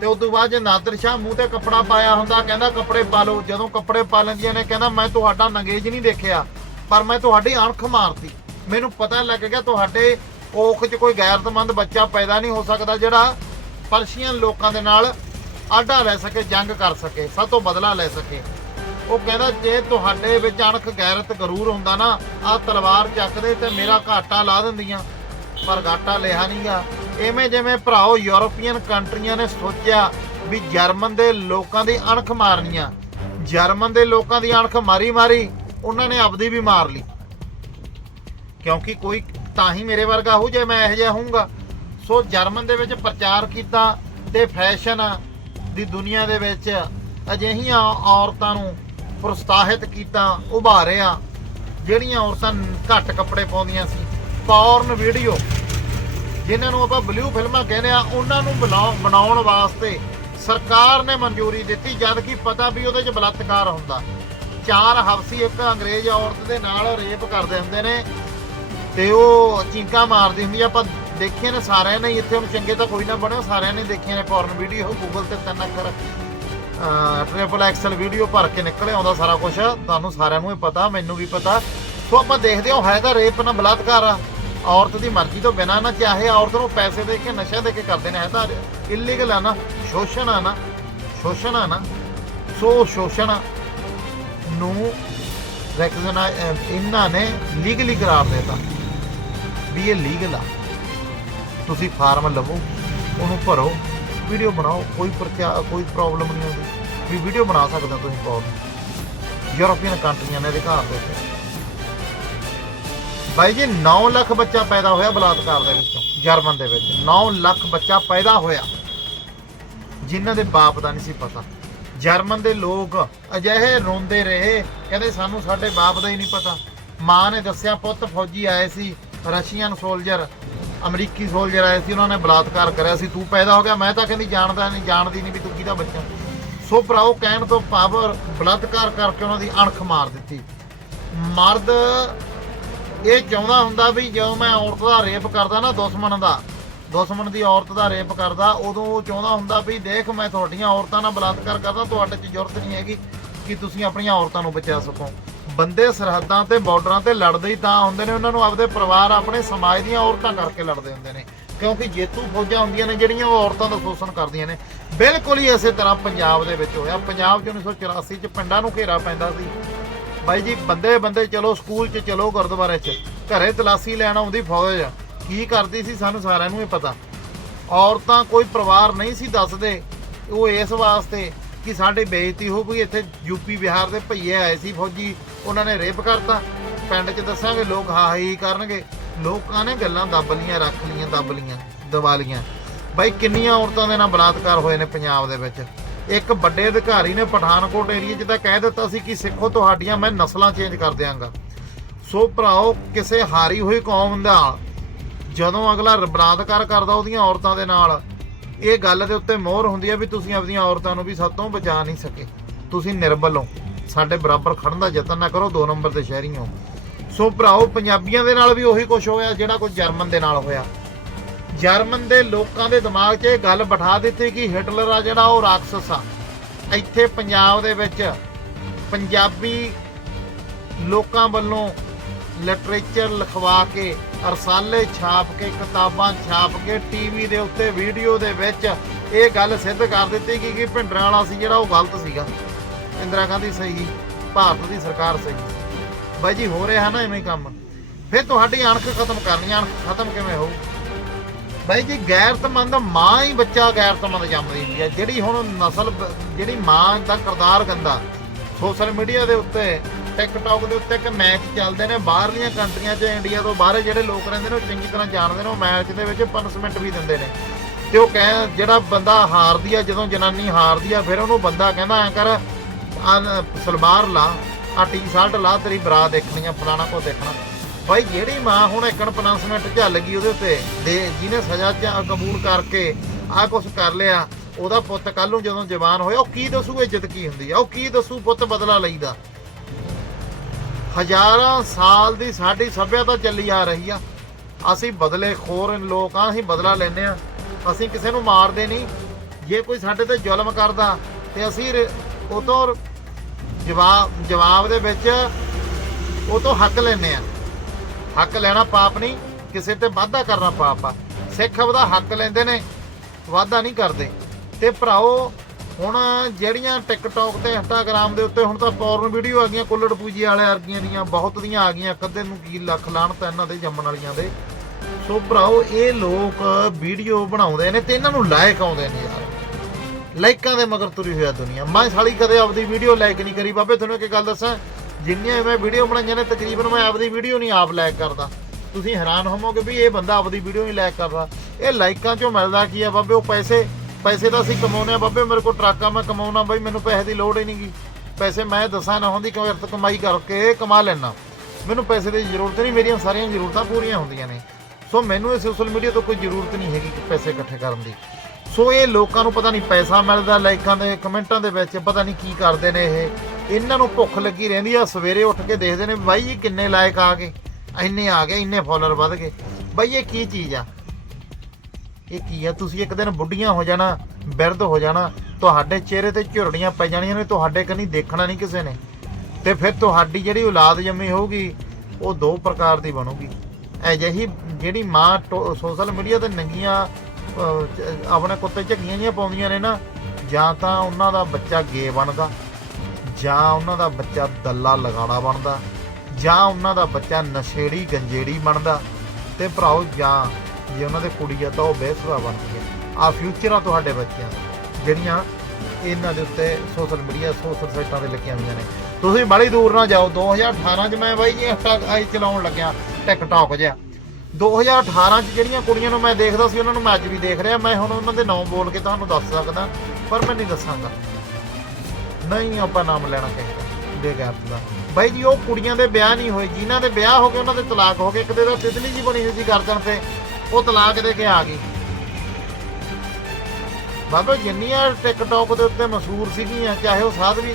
ਤੇ ਉਸ ਤੋਂ ਬਾਅਦ ਜੇ ਨਾਦਰ ਸ਼ਾਹ ਮੂੰਹ ਤੇ ਕੱਪੜਾ ਪਾਇਆ ਹੁੰਦਾ, ਕਹਿੰਦਾ, ਕੱਪੜੇ ਪਾ ਲਓ। ਜਦੋਂ ਕੱਪੜੇ ਪਾ ਲੈਂਦੀਆਂ ਨੇ, ਕਹਿੰਦਾ, ਮੈਂ ਤੁਹਾਡਾ ਨੰਗੇਜ ਨਹੀਂ ਦੇਖਿਆ, ਪਰ ਮੈਂ ਤੁਹਾਡੀ ਅਣਖ ਮਾਰਤੀ। ਮੈਨੂੰ ਪਤਾ ਲੱਗ ਗਿਆ ਤੁਹਾਡੇ ਔਖ 'ਚ ਕੋਈ ਗੈਰਤਮੰਦ ਬੱਚਾ ਪੈਦਾ ਨਹੀਂ ਹੋ ਸਕਦਾ, ਜਿਹੜਾ ਪਰਸ਼ੀਅਨ ਲੋਕਾਂ ਦੇ ਨਾਲ ਆਡਾ ਲੈ ਸਕੇ, ਜੰਗ ਕਰ ਸਕੇ, ਸਭ ਤੋਂ ਬਦਲਾ ਲੈ ਸਕੇ। ਉਹ ਕਹਿੰਦਾ, ਜੇ ਤੁਹਾਡੇ ਵਿੱਚ ਅਣਖ ਗੈਰਤ ਗਰੂਰ ਹੁੰਦਾ ਨਾ ਆ ਤਲਵਾਰ ਚੱਕਦੇ ਤੇ ਮੇਰਾ ਘਾਟਾ ਲਾ ਦਿੰਦੀਆਂ। ਪਰ ਘਾਟਾ ਲਿਆ ਨਹੀਂਗਾ ਐਵੇਂ ਜਿਵੇਂ ਭਰਾਓ ਯੂਰੋਪੀਅਨ ਕੰਟਰੀਆਂ ਨੇ ਸੋਚਿਆ ਵੀ ਜਰਮਨ ਦੇ ਲੋਕਾਂ ਦੀ ਅਣਖ ਮਾਰਨੀਆਂ ਜਰਮਨ ਦੇ ਲੋਕਾਂ ਦੀ ਅਣਖ ਮਾਰੀ ਮਾਰੀ ਉਹਨਾਂ ਨੇ ਆਪਦੀ ਵੀ ਮਾਰ ਲਈ। ਕਿਉਂਕਿ ਕੋਈ ਤਾਂ ਹੀ ਮੇਰੇ ਵਰਗਾ ਹੋ ਜੇ, ਮੈਂ ਇਹੋ ਜਿਹਾ ਹੋਊਂਗਾ। ਸੋ ਜਰਮਨ ਦੇ ਵਿੱਚ ਪ੍ਰਚਾਰ ਕੀਤਾ ਤੇ ਫੈਸ਼ਨ ਦੀ ਦੁਨੀਆ ਦੇ ਵਿੱਚ ਅਜਿਹੀਆਂ ਔਰਤਾਂ ਨੂੰ ਪ੍ਰੋਤਸਾਹਿਤ ਕੀਤਾ, ਉਭਾਰਿਆ, ਜਿਹੜੀਆਂ ਔਰਤਾਂ ਘੱਟ ਕੱਪੜੇ ਪਾਉਂਦੀਆਂ ਸੀ। ਪੌਰਨ ਵੀਡੀਓ ਜਿਨ੍ਹਾਂ ਨੂੰ ਆਪਾਂ ਬਲੂ ਫਿਲਮਾਂ ਕਹਿੰਦੇ ਆ ਉਹਨਾਂ ਨੂੰ ਬਣਾਉ- ਬਣਾਉਣ ਵਾਸਤੇ ਸਰਕਾਰ ਨੇ ਮਨਜ਼ੂਰੀ ਦਿੱਤੀ, ਜਦ ਕਿ ਪਤਾ ਵੀ ਉਹਦੇ 'ਚ ਬਲਾਤਕਾਰ ਹੁੰਦਾ। ਚਾਰ ਹਫਸੀ ਇੱਕ ਅੰਗਰੇਜ਼ ਔਰਤ ਦੇ ਨਾਲ ਰੇਪ ਕਰਦੇ ਹੁੰਦੇ ਨੇ, ਤੇ ਉਹ ਚੀਕਾਂ ਮਾਰਦੀ ਹੁੰਦੀ ਆ, ਆਪਾਂ ਦੇਖੀਆਂ ਨੇ ਸਾਰਿਆਂ ਨੇ, ਇੱਥੇ ਹੁਣ ਚੰਗੇ ਤਾਂ ਕੋਈ ਨਾ ਬਣਿਆ ਸਾਰਿਆਂ ਨੇ ਦੇਖੀਆਂ ਨੇ ਪੌਰਨ ਵੀਡੀਓ ਗੂਗਲ ਤੇ ਤਿੰਨ ਅੱਖਰ ਟ੍ਰਿਪਲ ਐਕਸਲ ਵੀਡੀਓ ਭਰ ਕੇ ਨਿਕਲ, ਆਉਂਦਾ ਸਾਰਾ ਕੁਝ ਤੁਹਾਨੂੰ ਸਾਰਿਆਂ ਨੂੰ ਹੀ ਪਤਾ, ਮੈਨੂੰ ਵੀ ਪਤਾ। ਸੋ ਆਪਾਂ ਦੇਖਦੇ ਹਾਂ ਹੈਗਾ ਰੇਪ ਨਾ ਬਲਾਤਕਾਰ। ਆ ਔਰਤ ਦੀ ਮਰਜ਼ੀ ਤੋਂ ਬਿਨਾਂ ਨਾ ਚਾਹੇ, ਔਰਤ ਨੂੰ ਪੈਸੇ ਦੇ ਕੇ ਨਸ਼ਾ ਦੇ ਕੇ ਕਰਦੇ ਨੇ ਹੈ ਤਾਂ ਇਲੀਗਲ ਆ ਨਾ, ਸ਼ੋਸ਼ਣ ਆ ਨਾ, ਸ਼ੋਸ਼ਣ ਆ ਨਾ। ਸੋ ਸ਼ੋਸ਼ਣ ਨੂੰ ਰੈਕਗਨਾ ਇਹਨਾਂ ਨੇ ਲੀਗਲੀ ਕਰਾਰ ਦਿੱਤਾ ਵੀ ਇਹ ਲੀਗਲ ਆ। ਤੁਸੀਂ ਫਾਰਮ ਲਵੋ, ਉਹਨੂੰ ਭਰੋ ਵੀਡੀਓ ਬਣਾਓ, ਕੋਈ ਪ੍ਰਚਾ ਕੋਈ ਪ੍ਰੋਬਲਮ ਨਹੀਂ ਆਉਂਦੀ ਵੀ ਵੀਡੀਓ ਬਣਾ ਸਕਦੇ ਹੋ ਤੁਸੀਂ ਬਹੁਤ। ਯੂਰੋਪੀਅਨ ਕੰਟਰੀਆਂ ਨੇ ਅਧਿਕਾਰ ਦਿੱਤੇ। ਬਾਈ ਜੀ 9 ਲੱਖ ਬੱਚਾ ਪੈਦਾ ਹੋਇਆ ਬਲਾਤਕਾਰ ਦੇ ਵਿੱਚੋਂ, ਜਰਮਨ ਦੇ ਵਿੱਚ। 9 ਲੱਖ ਬੱਚਾ ਪੈਦਾ ਹੋਇਆ। ਜਿਨ੍ਹਾਂ ਦੇ ਬਾਪ ਦਾ ਨਹੀਂ ਸੀ ਪਤਾ। ਜਰਮਨ ਦੇ ਲੋਕ ਅਜਿਹੇ ਰੋਂਦੇ ਰਹੇ, ਕਹਿੰਦੇ ਸਾਨੂੰ ਸਾਡੇ ਬਾਪ ਦਾ ਹੀ ਨਹੀਂ ਪਤਾ। ਮਾਂ ਨੇ ਦੱਸਿਆ, ਪੁੱਤ ਫੌਜੀ ਆਏ ਸੀ, ਰਸ਼ੀਅਨ ਸੋਲਜਰ ਅਮਰੀਕੀ ਸੋਲਜਰ ਆਏ ਸੀ, ਉਹਨਾਂ ਨੇ ਬਲਾਤਕਾਰ ਕਰਿਆ ਸੀ। ਤੂੰ ਪੈਦਾ ਹੋ ਗਿਆ, ਮੈਂ ਤਾਂ ਕਹਿੰਦੀ ਜਾਣਦਾ ਨਹੀਂ, ਜਾਣਦੀ ਨਹੀਂ ਵੀ ਤੂੰ ਕਿਹਦਾ ਬੱਚਾ। ਸੋ ਭਰਾਓ ਕਹਿਣ ਤੋਂ ਪਾਵਰ ਬਲਾਤਕਾਰ ਕਰਕੇ ਉਹਨਾਂ ਦੀ ਅਣਖ ਮਾਰ ਦਿੱਤੀ। ਮਰਦ ਇਹ ਚਾਹੁੰਦਾ ਹੁੰਦਾ ਵੀ ਜਦੋਂ ਮੈਂ ਔਰਤ ਦਾ ਰੇਪ ਕਰਦਾ ਨਾ, ਦੁਸ਼ਮਣ ਦਾ, ਦੁਸ਼ਮਣ ਦੀ ਔਰਤ ਦਾ ਰੇਪ ਕਰਦਾ, ਉਦੋਂ ਉਹ ਚਾਹੁੰਦਾ ਹੁੰਦਾ ਵੀ ਦੇਖ, ਮੈਂ ਤੁਹਾਡੀਆਂ ਔਰਤਾਂ ਨਾਲ ਬਲਾਤਕਾਰ ਕਰਦਾ, ਤੁਹਾਡੇ 'ਚ ਜ਼ਰੂਰਤ ਨਹੀਂ ਹੈਗੀ ਕਿ ਤੁਸੀਂ ਆਪਣੀਆਂ ਔਰਤਾਂ ਨੂੰ ਬਚਾ ਸਕੋ। ਬੰਦੇ ਸਰਹੱਦਾਂ ਤੇ ਬਾਰਡਰਾਂ ਤੇ ਲੜਦੇ ਹੀ ਤਾਂ ਹੁੰਦੇ ਨੇ, ਉਹਨਾਂ ਨੂੰ ਆਪਦੇ ਪਰਿਵਾਰ, ਆਪਣੇ ਸਮਾਜ ਦੀਆਂ ਔਰਤਾਂ ਕਰਕੇ ਲੜਦੇ ਹੁੰਦੇ ਨੇ। ਕਿਉਂਕਿ ਜੇਤੂ ਫੌਜਾਂ ਹੁੰਦੀਆਂ ਨੇ ਜਿਹੜੀਆਂ ਉਹ ਔਰਤਾਂ ਦਾ ਸ਼ੋਸ਼ਣ ਕਰਦੀਆਂ ਨੇ। ਬਿਲਕੁਲ ਹੀ ਇਸੇ ਤਰ੍ਹਾਂ ਪੰਜਾਬ ਦੇ ਵਿੱਚ ਹੋਇਆ। ਪੰਜਾਬ 'ਚ 1984 'ਚ ਪਿੰਡਾਂ ਨੂੰ ਘੇਰਾ ਪੈਂਦਾ ਸੀ। ਬਾਈ ਜੀ, ਬੰਦੇ ਬੰਦੇ, ਚਲੋ ਸਕੂਲ 'ਚ, ਚਲੋ ਗੁਰਦੁਆਰੇ 'ਚ। ਘਰੇ ਤਲਾਸੀ ਲੈਣ ਆਉਂਦੀ ਫੌਜ। ਕੀ ਕਰਦੀ ਸੀ ਸਾਨੂੰ ਸਾਰਿਆਂ ਨੂੰ ਇਹ ਪਤਾ। ਔਰਤਾਂ ਕੋਈ ਪਰਿਵਾਰ ਨਹੀਂ ਸੀ ਦੱਸਦੇ। ਉਹ ਇਸ ਵਾਸਤੇ ਕਿ ਸਾਡੇ ਬੇਇੱਜ਼ਤੀ ਹੋ ਗਈ। ਇੱਥੇ ਯੂਪੀ ਬਿਹਾਰ ਦੇ ਭਈਏ ਆਏ ਸੀ ਫੌਜੀ। ਉਹਨਾਂ ਨੇ ਰੇਪ ਕਰਤਾ। ਪਿੰਡ 'ਚ ਦੱਸਾਂਗੇ ਲੋਕ ਹਾ ਹੀ ਕਰਨਗੇ। ਲੋਕਾਂ ਨੇ ਗੱਲਾਂ ਦੱਬ ਲੀਆਂ, ਰੱਖ ਲੀਆਂ, ਦੱਬ ਲੀਆਂ, ਦਬਾ ਲੀਆਂ। ਬਾਈ, ਕਿੰਨੀਆਂ ਔਰਤਾਂ ਦੇ ਨਾਲ ਬਲਾਤਕਾਰ ਹੋਏ ਨੇ ਪੰਜਾਬ ਦੇ ਵਿੱਚ? ਇੱਕ ਵੱਡੇ ਅਧਿਕਾਰੀ ਨੇ ਪਠਾਨਕੋਟ ਏਰੀਆ 'ਚ ਤਾਂ ਕਹਿ ਦਿੱਤਾ ਸੀ ਕਿ ਸਿੱਖੋ ਤੁਹਾਡੀਆਂ, ਮੈਂ ਨਸਲਾਂ ਚੇਂਜ ਕਰ ਦਿਆਂਗਾ। ਸੋ ਭਰਾਓ, ਕਿਸੇ ਹਾਰੀ ਹੋਈ ਕੌਮ ਦਾ ਜਦੋਂ ਅਗਲਾ ਬਲਾਤਕਾਰ ਕਰਦਾ ਉਹਦੀਆਂ ਔਰਤਾਂ ਦੇ ਨਾਲ, ਇਹ ਗੱਲ ਦੇ ਉੱਤੇ ਮੋਹਰ ਹੁੰਦੀ ਹੈ ਵੀ ਤੁਸੀਂ ਆਪਣੀਆਂ ਔਰਤਾਂ ਨੂੰ ਵੀ ਸਭ ਤੋਂ ਬਚਾ ਨਹੀਂ ਸਕੇ। ਤੁਸੀਂ ਨਿਰਬਲ ਹੋ। ਸਾਡੇ ਬਰਾਬਰ ਖੜਨ ਦਾ ਯਤਨ ਨਾ ਕਰੋ, ਦੋ ਨੰਬਰ ਦੇ ਸ਼ਹਿਰੀ ਹੋ। ਸੋ ਭਰਾਓ, ਪੰਜਾਬੀਆਂ ਦੇ ਨਾਲ ਵੀ ਉਹੀ ਕੁਝ ਹੋਇਆ, ਜਿਹੜਾ ਕੁਝ ਜਰਮਨ ਦੇ ਨਾਲ ਹੋਇਆ। ਜਰਮਨ ਦੇ ਲੋਕਾਂ ਦੇ ਦਿਮਾਗ 'ਚ ਇਹ ਗੱਲ ਬਿਠਾ ਦਿੱਤੀ ਕਿ ਹਿਟਲਰ ਆ ਜਿਹੜਾ, ਉਹ ਰਾਖਸ ਆ। ਇੱਥੇ ਪੰਜਾਬ ਦੇ ਵਿੱਚ ਪੰਜਾਬੀ ਲੋਕਾਂ ਵੱਲੋਂ ਲਿਟਰੇਚਰ ਲਿਖਵਾ ਕੇ, ਰਸਾਲੇ ਛਾਪ ਕੇ, ਕਿਤਾਬਾਂ ਛਾਪ ਕੇ ਟੀਵੀ ਦੇ ਉੱਤੇ, ਵੀਡੀਓ ਦੇ ਵਿੱਚ ਇਹ ਗੱਲ ਸਿੱਧ ਕਰ ਦਿੱਤੀ ਕਿ ਕਿ ਭਿੰਡਰਾਂ ਵਾਲਾ ਸੀ ਜਿਹੜਾ, ਉਹ ਗਲਤ ਸੀਗਾ। ਇੰਦਰਾ ਗਾਂਧੀ ਸਹੀ, ਭਾਰਤ ਦੀ ਸਰਕਾਰ ਸਹੀ। ਬਾਈ ਜੀ, ਹੋ ਰਿਹਾ ਨਾ ਐਵੇਂ ਕੰਮ। ਫਿਰ ਤੁਹਾਡੀ ਅਣਖ ਖਤਮ ਕਰਨੀ ਅਣਖ ਖਤਮ ਕਿਵੇਂ ਹੋਊ? ਬਾਈ ਜੀ, ਗੈਰਤਮੰਦ ਮਾਂ ਹੀ ਬੱਚਾ ਗੈਰਤਮੰਦ ਜੰਮਦੀ ਹੁੰਦੀ ਹੈ। ਜਿਹੜੀ ਹੁਣ ਨਸਲ ਜਿਹੜੀ ਮਾਂ ਦਾ ਕਿਰਦਾਰ ਗੰਦਾ। ਸੋਸ਼ਲ ਮੀਡੀਆ ਦੇ ਉੱਤੇ, ਟਿਕਟੌਕ ਦੇ ਉੱਤੇ ਇੱਕ ਮੈਚ ਚੱਲਦੇ ਨੇ, ਬਾਹਰਲੀਆਂ ਕੰਟਰੀਆਂ 'ਚ, ਇੰਡੀਆ ਤੋਂ ਬਾਹਰ ਜਿਹੜੇ ਲੋਕ ਰਹਿੰਦੇ ਨੇ, ਉਹ ਚੰਗੀ ਤਰ੍ਹਾਂ ਜਾਣਦੇ ਨੇ, ਉਹ ਮੈਚ ਦੇ ਵਿੱਚ ਪਨਿਸ਼ਮੈਂਟ ਵੀ ਦਿੰਦੇ ਨੇ। ਤੇ ਉਹ ਕਹਿ, ਜਿਹੜਾ ਬੰਦਾ ਹਾਰਦੀ ਆ, ਜਦੋਂ ਜਨਾਨੀ ਹਾਰਦੀ ਆ, ਫਿਰ ਉਹਨੂੰ ਬੰਦਾ ਕਹਿੰਦਾ, ਐ ਕਰ ਆਹ ਸਲਵਾਰ ਲਾ, ਆ ਟੀ-ਸ਼ਰਟ ਲਾ, ਤੇਰੀ ਬਰਾ ਦੇਖਣੀ ਆ, ਫਲਾਣਾ ਕੋ ਦੇਖਣਾ। ਭਾਈ, ਜਿਹੜੀ ਮਾਂ ਹੁਣ ਇੱਕਣ ਪਨਾਸਮੈਂਟ ਝੱਲ ਗਈ ਉਹਦੇ ਉੱਤੇ, ਦੇ ਜਿਹਨੇ ਸਜ਼ਾ ਚ ਕਬੂਲ ਕਰਕੇ ਆਹ ਕੁਛ ਕਰ ਲਿਆ, ਉਹਦਾ ਪੁੱਤ ਕੱਲ ਨੂੰ ਜਦੋਂ ਜਵਾਨ ਹੋਇਆ, ਉਹ ਕੀ ਦੱਸੂ, ਇੱਜ਼ਤ ਕੀ ਹੁੰਦੀ ਆ? ਉਹ ਕੀ ਦੱਸੂ, ਪੁੱਤ ਬਦਲਾ ਲਈਦਾ? ਹਜ਼ਾਰਾਂ ਸਾਲ ਦੀ ਸਾਡੀ ਸਭਿਅਤਾ ਚੱਲੀ ਆ ਰਹੀ ਆ। ਅਸੀਂ ਬਦਲੇ ਖੋਰ ਲੋਕ ਆ, ਅਸੀਂ ਬਦਲਾ ਲੈਨੇ ਆ। ਅਸੀਂ ਕਿਸੇ ਨੂੰ ਮਾਰਦੇ ਨਹੀਂ। ਜੇ ਕੋਈ ਸਾਡੇ ਤੇ ਜ਼ੁਲਮ ਕਰਦਾ, ਤੇ ਅਸੀਂ ਉਹ ਤੋਂ ਜਵਾਬ ਜਵਾਬ ਦੇ ਵਿੱਚ ਉਹ ਤੋਂ ਹੱਕ ਲੈਨੇ ਆ। ਹੱਕ ਲੈਣਾ ਪਾਪ ਨਹੀਂ, ਕਿਸੇ ਤੇ ਵਾਅਦਾ ਕਰਨਾ ਪਾਪ ਆ। ਸਿੱਖ ਆਪਦਾ ਹੱਕ ਲੈਂਦੇ ਨੇ ਵਾਅਦਾ ਨਹੀਂ ਕਰਦੇ। ਤੇ ਭਰਾਓ, ਹੁਣ ਜਿਹੜੀਆਂ ਟਿਕਟੌਕ ਤੇ ਇੰਸਟਾਗ੍ਰਾਮ ਦੇ ਉੱਤੇ ਹੁਣ ਤਾਂ ਪੌਰਨ ਵੀਡੀਓ ਆ ਗਈਆਂ, ਕੁੱਲੜ ਪੂਜੀ ਵਾਲੇ ਅਰਗੀਆਂ ਦੀਆਂ, ਬਹੁਤ ਦੀਆਂ ਆ ਗਈਆਂ ਕਦੇ ਨੂੰ ਕੀ ਲੱਖ ਲਾਣ ਤਾਂ ਇਹਨਾਂ ਦੇ ਜੰਮਣ ਵਾਲੀਆਂ ਦੇ। ਸੋ ਭਰਾਓ, ਇਹ ਲੋਕ ਵੀਡੀਓ ਬਣਾਉਂਦੇ ਨੇ ਤੇ ਇਹਨਾਂ ਨੂੰ ਲਾਇਕ ਆਉਂਦੇ ਨੇ ਯਾਰ। ਲਾਈਕਾਂ ਦੇ ਮਗਰ ਤੁਰੀ ਹੋਇਆ ਦੁਨੀਆ। ਮੈਂ ਸਾਲੀ ਕਦੇ ਆਪਦੀ ਵੀਡੀਓ ਲਾਈਕ ਨਹੀਂ ਕਰੀ। ਬਾਬੇ, ਤੁਹਾਨੂੰ ਇੱਕ ਗੱਲ ਦੱਸਾਂ। ਜਿੰਨੀਆਂ ਮੈਂ ਵੀਡੀਓ ਬਣਾਈਆਂ ਨੇ, ਤਕਰੀਬਨ ਮੈਂ ਆਪਦੀ ਵੀਡੀਓ ਨਹੀਂ ਆਪ ਲਾਈਕ ਕਰਦਾ। ਤੁਸੀਂ ਹੈਰਾਨ ਹੋਵੋਗੇ ਵੀ ਇਹ ਬੰਦਾ ਆਪਦੀ ਵੀਡੀਓ ਨਹੀਂ ਲਾਈਕ ਕਰਦਾ। ਇਹ ਲਾਈਕਾਂ ਚੋਂ ਮਿਲਦਾ ਕੀ ਆ ਬਾਬੇ? ਉਹ ਪੈਸੇ ਪੈਸੇ ਤਾਂ ਅਸੀਂ ਕਮਾਉਂਦੇ ਆ ਬਾਬੇ, ਮੇਰੇ ਕੋਲ ਟਰੱਕ ਮੈਂ ਕਮਾਉਣਾ ਬਾਈ, ਮੈਨੂੰ ਪੈਸੇ ਦੀ ਲੋੜ ਹੀ ਨਹੀਂਗੀ ਪੈਸੇ ਮੈਂ ਦੱਸਾਂ ਨਾ ਹੁੰਦੀ ਕਿਉਂ ਅਰਥ ਕਮਾਈ ਕਰਕੇ ਕਮਾ ਲੈਣਾ ਮੈਨੂੰ ਪੈਸੇ ਦੀ ਜ਼ਰੂਰਤ ਨਹੀਂ। ਮੇਰੀਆਂ ਸਾਰੀਆਂ ਜ਼ਰੂਰਤਾਂ ਪੂਰੀਆਂ ਹੁੰਦੀਆਂ ਨੇ। ਸੋ ਮੈਨੂੰ ਇਹ ਸੋਸ਼ਲ ਮੀਡੀਆ ਤੋਂ ਕੋਈ ਜ਼ਰੂਰਤ ਨਹੀਂ ਹੈਗੀ ਕਿ ਪੈਸੇ ਇਕੱਠੇ ਕਰਨ ਦੀ। ਸੋ ਇਹ ਲੋਕਾਂ ਨੂੰ ਪਤਾ ਨਹੀਂ ਪੈਸਾ ਮਿਲਦਾ, ਲਾਈਕਾਂ ਦੇ, ਕਮੈਂਟਾਂ ਦੇ ਵਿੱਚ ਪਤਾ ਨਹੀਂ ਕੀ ਕਰਦੇ ਨੇ ਇਹ। ਇਹਨਾਂ ਨੂੰ ਭੁੱਖ ਲੱਗੀ ਰਹਿੰਦੀ ਆ, ਸਵੇਰੇ ਉੱਠ ਕੇ ਦੇਖਦੇ ਨੇ, ਬਾਈ ਜੀ ਕਿੰਨੇ ਲਾਇਕ ਆ ਗਏ। ਇੰਨੇ ਆ ਗਏ, ਇੰਨੇ ਫਾਲੋਅਰ ਵੱਧ ਗਏ। ਬਾਈ, ਇਹ ਕੀ ਚੀਜ਼ ਆ? ਇਹ ਕੀ ਆ? ਤੁਸੀਂ ਇੱਕ ਦਿਨ ਬੁੱਢੀਆਂ ਹੋ ਜਾਣਾ, ਬਿਰਧ ਹੋ ਜਾਣਾ, ਤੁਹਾਡੇ ਚਿਹਰੇ ਤੇ ਝੁਰੜੀਆਂ ਪੈ ਜਾਣੀਆਂ ਨੇ, ਤੁਹਾਡੇ ਕੰਨੀ ਦੇਖਣਾ ਨਹੀਂ ਕਿਸੇ ਨੇ। ਤੇ ਫਿਰ ਤੁਹਾਡੀ ਜਿਹੜੀ ਔਲਾਦ ਜੰਮੀ ਹੋਊਗੀ, ਉਹ ਦੋ ਪ੍ਰਕਾਰ ਦੀ ਬਣੂਗੀ। ਅਜਿਹੀ ਜਿਹੜੀ ਮਾਂ ਸੋਸ਼ਲ ਮੀਡੀਆ ਤੇ ਨੰਗੀਆਂ ਆਪਣੇ ਕੁੱਤੇ ਝੱਗੀਆਂ ਜੀਆਂ ਪਾਉਂਦੀਆਂ ਨੇ ਨਾ, ਜਾਂ ਤਾਂ ਉਹਨਾਂ ਦਾ ਬੱਚਾ ਗੇ ਬਣਦਾ, ਜਾਂ ਉਹਨਾਂ ਦਾ ਬੱਚਾ ਦੱਲਾ ਲਗਾੜਾ ਬਣਦਾ, ਜਾਂ ਉਹਨਾਂ ਦਾ ਬੱਚਾ ਨਸ਼ੇੜੀ ਗੰਜੇੜੀ ਬਣਦਾ, ਤੇ ਭਰਾਓ, ਜਾਂ ਜੇ ਉਹਨਾਂ ਦੇ ਕੁੜੀ ਆ ਤਾਂ ਉਹ ਬੇਸਵਾ ਬਣਦੀ ਹੈ ਆ ਫਿਊਚਰ ਆ ਤੁਹਾਡੇ ਬੱਚਿਆਂ ਜਿਹੜੀਆਂ ਇਹਨਾਂ ਦੇ ਉੱਤੇ ਸੋਸ਼ਲ ਮੀਡੀਆ ਸੋਸ਼ਲ ਸਾਈਟਾਂ ਤੇ ਲੱਗੀਆਂ ਹੋਈਆਂ ਨੇ। ਤੁਸੀਂ ਬੜੀ ਦੂਰ ਨਾ ਜਾਓ 2018 ਚ ਮੈਂ ਬਾਈ ਜੀ ਇੰਸਟਾ ਚਲਾਉਣ ਲੱਗਿਆ ਟਿਕਟੌਕ ਜਿਹਾ। 2018 ਚ ਜਿਹੜੀਆਂ ਕੁੜੀਆਂ ਨੂੰ ਮੈਂ ਦੇਖਦਾ ਸੀ, ਉਹਨਾਂ ਨੂੰ ਮੈਂ ਅੱਜ ਵੀ ਦੇਖ ਰਿਹਾ। ਮੈਂ ਹੁਣ ਉਹਨਾਂ ਦੇ ਨਾਮ ਬੋਲ ਕੇ ਤੁਹਾਨੂੰ ਦੱਸ ਸਕਦਾ, ਪਰ ਮੈਂ ਨਹੀਂ ਦੱਸਾਂਗਾ। ਨਹੀਂ ਆਪਾਂ ਨਾਮ ਲੈਣਾ ਚਾਹੀਦਾ ਬੇਗੈਰਤ ਦਾ ਬਾਈ ਜੀ, ਉਹ ਕੁੜੀਆਂ ਦੇ ਵਿਆਹ ਨਹੀਂ ਹੋਏ। ਜਿਨ੍ਹਾਂ ਦੇ ਵਿਆਹ ਹੋ ਗਏ, ਉਹਨਾਂ ਦੇ ਤਲਾਕ ਹੋ ਗਏ। ਇੱਕ ਦੇ ਤਾਂ ਤਿਤਲੀ ਜੀ ਬਣੀ ਹੋਈ ਸੀ ਗਰਦਨ ਤੇ, ਉਹ ਤਲਾਕ ਦੇ ਕੇ ਆ ਗਈ। ਬਾਬਾ, ਜਿੰਨੀਆਂ ਟਿਕਟੌਕ ਦੇ ਉੱਤੇ ਮਸ਼ਹੂਰ ਸੀਗੀਆਂ, ਚਾਹੇ ਉਹ ਸਾਧਵੀ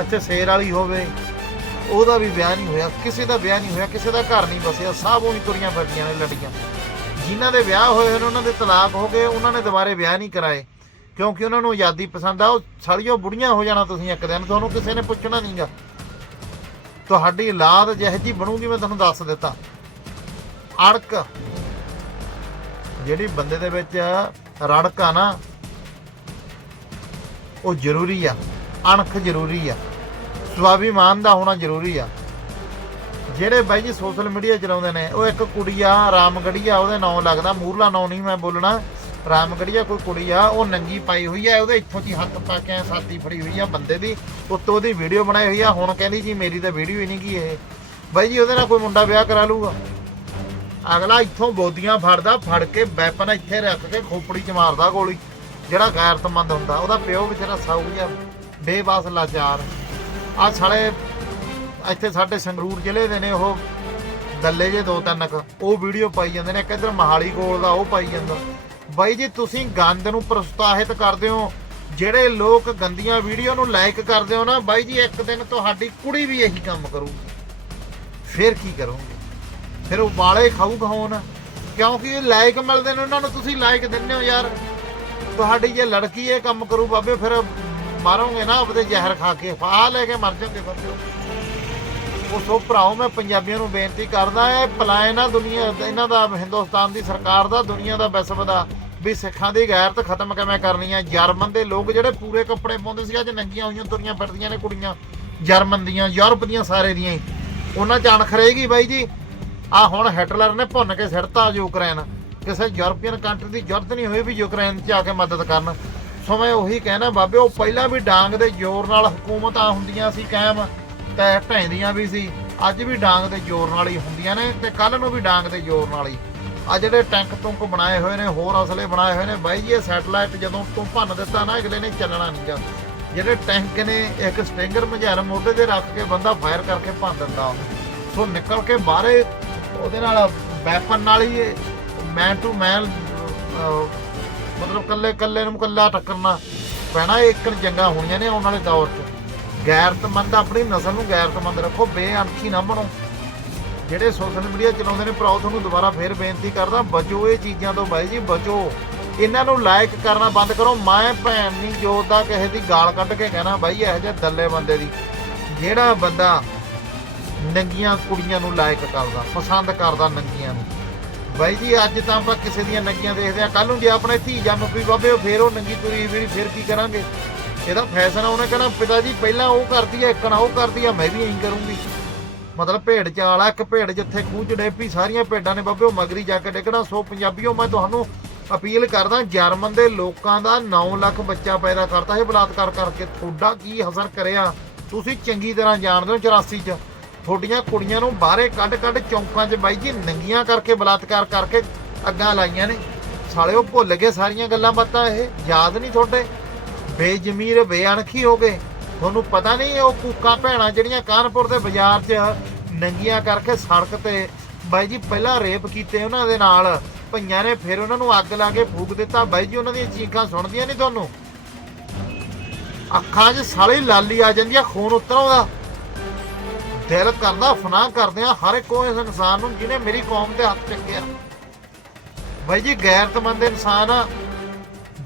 ਅੱਛਾ, ਸ਼ੇਰ ਵਾਲੀ ਹੋਵੇ ਉਹਦਾ ਵੀ ਵਿਆਹ ਨਹੀਂ ਹੋਇਆ, ਕਿਸੇ ਦਾ ਵਿਆਹ ਨਹੀਂ ਹੋਇਆ, ਕਿਸੇ ਦਾ ਘਰ ਨਹੀਂ ਬਸਿਆ, ਸਭ ਉਹੀ ਤੁਰੀਆਂ ਫਿਰਦੀਆਂ ਨੇ, ਲੜੀਆਂ। ਜਿਨ੍ਹਾਂ ਦੇ ਵਿਆਹ ਹੋਏ ਹੋਏ ਨੇ, ਉਹਨਾਂ ਦੇ ਤਲਾਕ ਹੋ ਗਏ, ਉਹਨਾਂ ਨੇ ਦੁਬਾਰੇ ਵਿਆਹ ਨਹੀਂ ਕਰਾਏ। ਕਿਉਂਕਿ ਉਹਨਾਂ ਨੂੰ ਆਜ਼ਾਦੀ ਪਸੰਦ ਆ, ਉਹ ਸਾਲੀਓ ਬੁੜੀਆਂ ਹੋ ਜਾਣਾ ਤੁਸੀਂ ਇੱਕ ਦਿਨ, ਤੁਹਾਨੂੰ ਕਿਸੇ ਨੇ ਪੁੱਛਣਾ ਨਹੀਂਗਾ ਤੁਹਾਡੀ ਔਲਾਦ ਜਿਹੋ ਜੀ ਬਣੂਗੀ, ਮੈਂ ਤੁਹਾਨੂੰ ਦੱਸ ਦਿੱਤਾ। ਅੜਕ। ਜਿਹੜੀ ਬੰਦੇ ਦੇ ਵਿੱਚ ਰੜਕ ਆ ਨਾ, ਉਹ ਜ਼ਰੂਰੀ ਆ, ਅਣਖ ਜ਼ਰੂਰੀ ਆ। ਸਵਾਭਿਮਾਨ ਦਾ ਹੋਣਾ ਜ਼ਰੂਰੀ ਆ। ਜਿਹੜੇ ਬਾਈ ਜੀ ਸੋਸ਼ਲ ਮੀਡੀਆ ਚਲਾਉਂਦੇ ਨੇ, ਉਹ ਇੱਕ ਕੁੜੀ ਆ ਰਾਮਗੜੀਆ, ਉਹਦੇ ਨਾਂ ਲੱਗਦਾ। ਮੂਰਲਾ ਨਾਂ ਨਹੀਂ ਮੈਂ ਬੋਲਣਾ। ਰਾਮਗੜੀਆ ਕੋਈ ਕੁੜੀ ਆ ਉਹ ਨੰਗੀ ਪਾਈ ਹੋਈ ਆ, ਉਹਦੇ ਇੱਥੋਂ ਦੀ ਹੱਥ ਪਾ ਕੇ ਸਾਥੀ ਫੜੀ ਹੋਈ ਆ, ਬੰਦੇ ਦੀ। ਉੱਤੋਂ ਉਹਦੀ ਵੀਡੀਓ ਬਣਾਈ ਹੋਈ ਆ, ਹੁਣ ਕਹਿੰਦੀ ਜੀ ਮੇਰੀ ਤਾਂ ਵੀਡੀਓ ਹੀ ਨਹੀਂ ਕੀ ਇਹ। ਬਾਈ ਜੀ, ਉਹਦੇ ਨਾਲ ਕੋਈ ਮੁੰਡਾ ਵਿਆਹ ਕਰਾ ਲੂਗਾ ਅਗਲਾ ਇੱਥੋਂ ਬੋਦੀਆਂ ਫੜਦਾ, ਫੜ ਕੇ ਵੈਪਨ ਇੱਥੇ ਰੱਖ ਕੇ ਖੋਪੜੀ 'ਚ ਮਾਰਦਾ ਗੋਲੀ, ਜਿਹੜਾ ਗੈਰਤਮੰਦ ਹੁੰਦਾ। ਉਹਦਾ ਪਿਓ ਵਿਚਾਰਾ ਸਾਊ ਜਿਹਾ ਬੇਬਸ ਲਾਚਾਰ। ਆ ਸਾਲੇ ਇੱਥੇ ਸਾਡੇ ਸੰਗਰੂਰ ਜ਼ਿਲ੍ਹੇ ਦੇ ਨੇ, ਉਹ ਦੱਲੇ ਜੇ ਦੋ ਤਿੰਨ ਕੁ, ਉਹ ਵੀਡੀਓ ਪਾਈ ਜਾਂਦੇ ਨੇ, ਇੱਕ ਇੱਧਰ ਮਹਾਲੀ ਕੋਲ ਦਾ ਉਹ ਪਾਈ ਜਾਂਦਾ। ਬਾਈ ਜੀ, ਤੁਸੀਂ ਗੰਦ ਨੂੰ ਪ੍ਰੋਤਸਾਹਿਤ ਕਰਦੇ ਹੋ, ਜਿਹੜੇ ਲੋਕ ਗੰਦੀਆਂ ਵੀਡੀਓ ਨੂੰ ਲਾਈਕ ਕਰਦੇ ਹੋ ਨਾ, ਬਾਈ ਜੀ, ਇੱਕ ਦਿਨ ਤੁਹਾਡੀ ਕੁੜੀ ਵੀ ਇਹੀ ਕੰਮ ਕਰੂਗੀ। ਫਿਰ ਕੀ ਕਰੋਗੇ? ਫਿਰ ਉਹ ਵਾਲੇ ਖਾਊਗਾ ਹੁਣ ਕਿਉਂਕਿ ਇਹ ਲਾਈਕ ਮਿਲਦੇ ਨੇ, ਉਹਨਾਂ ਨੂੰ ਤੁਸੀਂ ਲਾਈਕ ਦਿੰਦੇ ਹੋ ਯਾਰ। ਤੁਹਾਡੀ ਜੇ ਲੜਕੀ ਇਹ ਕੰਮ ਕਰੂ ਬਾਬੇ, ਫਿਰ ਮਾਰੋਗੇ ਨਾ, ਆਪਦੇ ਜ਼ਹਿਰ ਖਾ ਕੇ। ਫਾ ਲੈ ਕੇ ਮਰ ਜਾਓਗੇ ਬਾਬੇ ਉਹ ਸੋ ਭਰਾਓ, ਮੈਂ ਪੰਜਾਬੀਆਂ ਨੂੰ ਬੇਨਤੀ ਕਰਦਾ ਇਹ ਪਲਾਇਨ ਆ ਦੁਨੀਆ, ਇਹਨਾਂ ਦਾ ਹਿੰਦੁਸਤਾਨ ਦੀ ਸਰਕਾਰ ਦਾ, ਦੁਨੀਆ ਦਾ ਵਿਸ਼ਵ ਦਾ, ਵੀ ਸਿੱਖਾਂ ਦੀ ਗੈਰਤ ਖਤਮ ਕਿਵੇਂ ਕਰਨੀ ਆ। ਜਰਮਨ ਦੇ ਲੋਕ ਜਿਹੜੇ ਪੂਰੇ ਕੱਪੜੇ ਪਾਉਂਦੇ ਸੀ ਅੱਜ ਨੰਗੀਆਂ ਹੋਈਆਂ, ਤੁਰੀਆਂ ਫਿਰਦੀਆਂ ਨੇ ਕੁੜੀਆਂ। ਜਰਮਨ ਦੀਆਂ, ਯੂਰਪ ਦੀਆਂ, ਸਾਰੇ ਦੀਆਂ ਹੀ। ਉਹਨਾਂ ਜਾਣ ਖਰੇਗੀ ਬਾਈ ਜੀ। ਆ ਹੁਣ ਹਿਟਲਰ ਨੇ ਭੁੰਨ ਕੇ ਸਿੱਟਤਾ ਯੂਕਰੇਨ। ਕਿਸੇ ਯੂਰਪੀਅਨ ਕੰਟਰੀ ਦੀ ਜ਼ਰੂਰਤ ਨਹੀਂ ਹੋਈ ਵੀ ਯੂਕਰੇਨ 'ਚ ਆ ਕੇ ਮਦਦ ਕਰਨ। ਸੋ ਮੈਂ ਉਹੀ ਕਹਿਣਾ ਬਾਬੇ ਉਹ ਪਹਿਲਾਂ ਵੀ ਡਾਂਗ ਦੇ ਜ਼ੋਰ ਨਾਲ ਹਕੂਮਤਾਂ ਹੁੰਦੀਆਂ ਸੀ ਕਾਇਮ, ਤੇ ਢੈਂਦੀਆਂ ਵੀ ਸੀ। ਅੱਜ ਵੀ ਡਾਂਗ ਦੇ ਜ਼ੋਰ ਨਾਲ ਹੀ ਹੁੰਦੀਆਂ ਨੇ, ਤੇ ਕੱਲ ਨੂੰ ਵੀ ਡਾਂਗ ਦੇ ਜ਼ੋਰ ਨਾਲ ਹੀ। ਆ ਜਿਹੜੇ ਟੈਂਕ ਟੁੰਕ ਬਣਾਏ ਹੋਏ ਨੇ, ਹੋਰ ਅਸਲੇ ਬਣਾਏ ਹੋਏ ਨੇ, ਬਾਈ ਜੀ, ਇਹ ਸੈਟਲਾਈਟ ਜਦੋਂ ਤੋਂ ਭੰਨ ਦਿੱਤਾ ਨਾ, ਅਗਲੇ ਨੇ ਚੱਲਣਾ ਨਹੀਂਗਾ ਜਿਹੜੇ ਟੈਂਕ ਨੇ, ਇੱਕ ਸਟਿੰਗਰ ਮਝਾਰ ਮੋਢੇ ਤੇ ਰੱਖ ਕੇ ਬੰਦਾ ਫਾਇਰ ਕਰਕੇ ਭੰਨ ਦਿੰਦਾ ਸੋ ਨਿਕਲ ਕੇ ਬਾਹਰੇ, ਉਹਦੇ ਨਾਲ ਵੈਪਨ ਨਾਲ ਹੀ ਮੈਨ ਟੂ ਮੈਨ ਮਤਲਬ ਕੱਲੇ ਕੱਲੇ ਨੂੰ ਕੱਲਾ ਟੱਕਰਨਾ ਪੈਣਾ ਇਹ ਇੱਕ ਜੰਗਾਂ ਹੋਣੀਆਂ ਨੇ ਆਉਣ ਵਾਲੇ ਦੌਰ 'ਚ। ਗੈਰਤਮੰਦ ਆਪਣੀ ਨਸਲ ਨੂੰ ਗੈਰਤਮੰਦ ਰੱਖੋ ਬੇਅਣਖੀ ਨਾ ਬਣੋ। ਜਿਹੜੇ ਸੋਸ਼ਲ ਮੀਡੀਆ ਚਲਾਉਂਦੇ ਨੇ ਭਰਾਓ ਤੁਹਾਨੂੰ ਦੁਬਾਰਾ ਫੇਰ ਬੇਨਤੀ ਕਰਦਾ, ਬਚੋ ਇਹ ਚੀਜ਼ਾਂ ਤੋਂ ਬਾਈ ਜੀ, ਬਚੋ। ਇਹਨਾਂ ਨੂੰ ਲਾਇਕ ਕਰਨਾ ਬੰਦ ਕਰੋ। ਮੈਂ ਭੈਣ ਨਹੀਂ ਜੋਤਦਾ ਕਿਸੇ ਦੀ ਗਾਲ ਕੱਢ ਕੇ ਕਹਿਣਾ, ਬਾਈ, ਇਹੋ ਜਿਹੇ ਦੱਲੇ ਬੰਦੇ ਦੀ। ਜਿਹੜਾ ਬੰਦਾ ਨੰਗੀਆਂ ਕੁੜੀਆਂ ਨੂੰ ਲਾਇਕ ਕਰਦਾ, ਪਸੰਦ ਕਰਦਾ ਨੰਗੀਆਂ ਨੂੰ। ਬਾਈ ਜੀ, ਅੱਜ ਤਾਂ ਆਪਾਂ ਕਿਸੇ ਦੀਆਂ ਨੰਗੀਆਂ ਦੇਖਦੇ ਆ ਕੱਲ ਨੂੰ ਜੇ ਆਪਣੇ ਧੀ ਜੰਮ ਪਈ ਬਾਬੇ ਉਹ ਫੇਰ ਉਹ ਨੰਗੀ ਤੁਰੀ ਵੀ ਫੇਰ ਕੀ ਕਰਾਂਗੇ? ਇਹਦਾ ਫੈਸਲਾ ਉਹਨੇ ਕਹਿਣਾ, ਪਿਤਾ ਜੀ, ਪਹਿਲਾਂ ਉਹ ਕਰਦੀ ਐ ਇੱਕਣਾ ਉਹ ਕਰਦੀ ਆ, ਮੈਂ ਵੀ ਇਹੀ ਕਰੂੰਗੀ। ਮਤਲਬ ਭੇਡ ਚਾਲ ਆ ਇੱਕ ਭੇਡ ਜਿੱਥੇ ਖੂਹ ਚ ਡੇਪੀ, ਸਾਰੀਆਂ ਭੇਡਾਂ ਨੇ ਬਾਬੇ ਉਹ ਮਗਰੀ ਜਾ ਕੇ ਡਿੱਗਣਾ। ਸੋ ਪੰਜਾਬੀਓ, ਮੈਂ ਤੁਹਾਨੂੰ ਅਪੀਲ ਕਰਦਾ, ਜਰਮਨ ਦੇ ਲੋਕਾਂ ਦਾ 9 ਲੱਖ ਬੱਚਾ ਪੈਦਾ ਕਰਤਾ। ਇਹ ਬਲਾਤਕਾਰ ਕਰਕੇ ਤੁਹਾਡਾ ਕੀ ਅਸਰ ਕਰਿਆ? ਤੁਸੀਂ ਚੰਗੀ ਤਰ੍ਹਾਂ ਜਾਣਦੇ ਹੋ 84 ਚ। ਤੁਹਾਡੀਆਂ ਕੁੜੀਆਂ ਨੂੰ ਬਾਹਰੇ ਕੱਢ ਕੱਢ ਚੌਂਕਾਂ 'ਚ ਬਾਈ ਜੀ ਨੰਗੀਆਂ ਕਰਕੇ ਬਲਾਤਕਾਰ ਕਰਕੇ ਅੱਗਾਂ ਲਾਈਆਂ ਨੇ। ਸਾਲਿਓ ਭੁੱਲ ਗਏ ਸਾਰੀਆਂ ਗੱਲਾਂ ਬਾਤਾਂ ਇਹ, ਯਾਦ ਨਹੀਂ ਤੁਹਾਡੇ? ਬੇਜ਼ਮੀਰ, ਬੇਅਣਖੀ ਹੋ ਗਏ। ਤੁਹਾਨੂੰ ਪਤਾ ਨਹੀਂ ਉਹ ਕੂਕਾ ਭੈਣਾਂ ਜਿਹੜੀਆਂ ਕਾਨਪੁਰ ਦੇ ਬਾਜ਼ਾਰ 'ਚ ਨੰਗੀਆਂ ਕਰਕੇ ਸੜਕ ਤੇ ਬਾਈ ਜੀ ਪਹਿਲਾਂ ਰੇਪ ਕੀਤੇ ਉਹਨਾਂ ਦੇ ਨਾਲ। ਭਈਆਂ ਨੇ ਫਿਰ ਉਹਨਾਂ ਨੂੰ ਅੱਗ ਲਾ ਕੇ ਫੂਕ ਦਿੱਤਾ। ਬਾਈ ਜੀ, ਉਹਨਾਂ ਦੀਆਂ ਚੀਕਾਂ ਸੁਣਦੀਆਂ ਨਹੀਂ ਤੁਹਾਨੂੰ? ਅੱਖਾਂ 'ਚ ਸਾਲੀ ਲਾਲੀ ਆ ਜਾਂਦੀ ਆ, ਖੂਨ ਉਤਰਦਾ ਦਿਲ ਕਰਦਾ ਫਨਾਹ ਕਰਦਿਆਂ ਹਰ ਇੱਕ ਉਹ ਇਸ ਇਨਸਾਨ ਨੂੰ ਜਿਹਨੇ ਮੇਰੀ ਕੌਮ ਤੇ ਹੱਥ ਚੱਕਿਆ ਬਾਈ ਜੀ, ਗੈਰਤਮੰਦ ਇਨਸਾਨ ਆ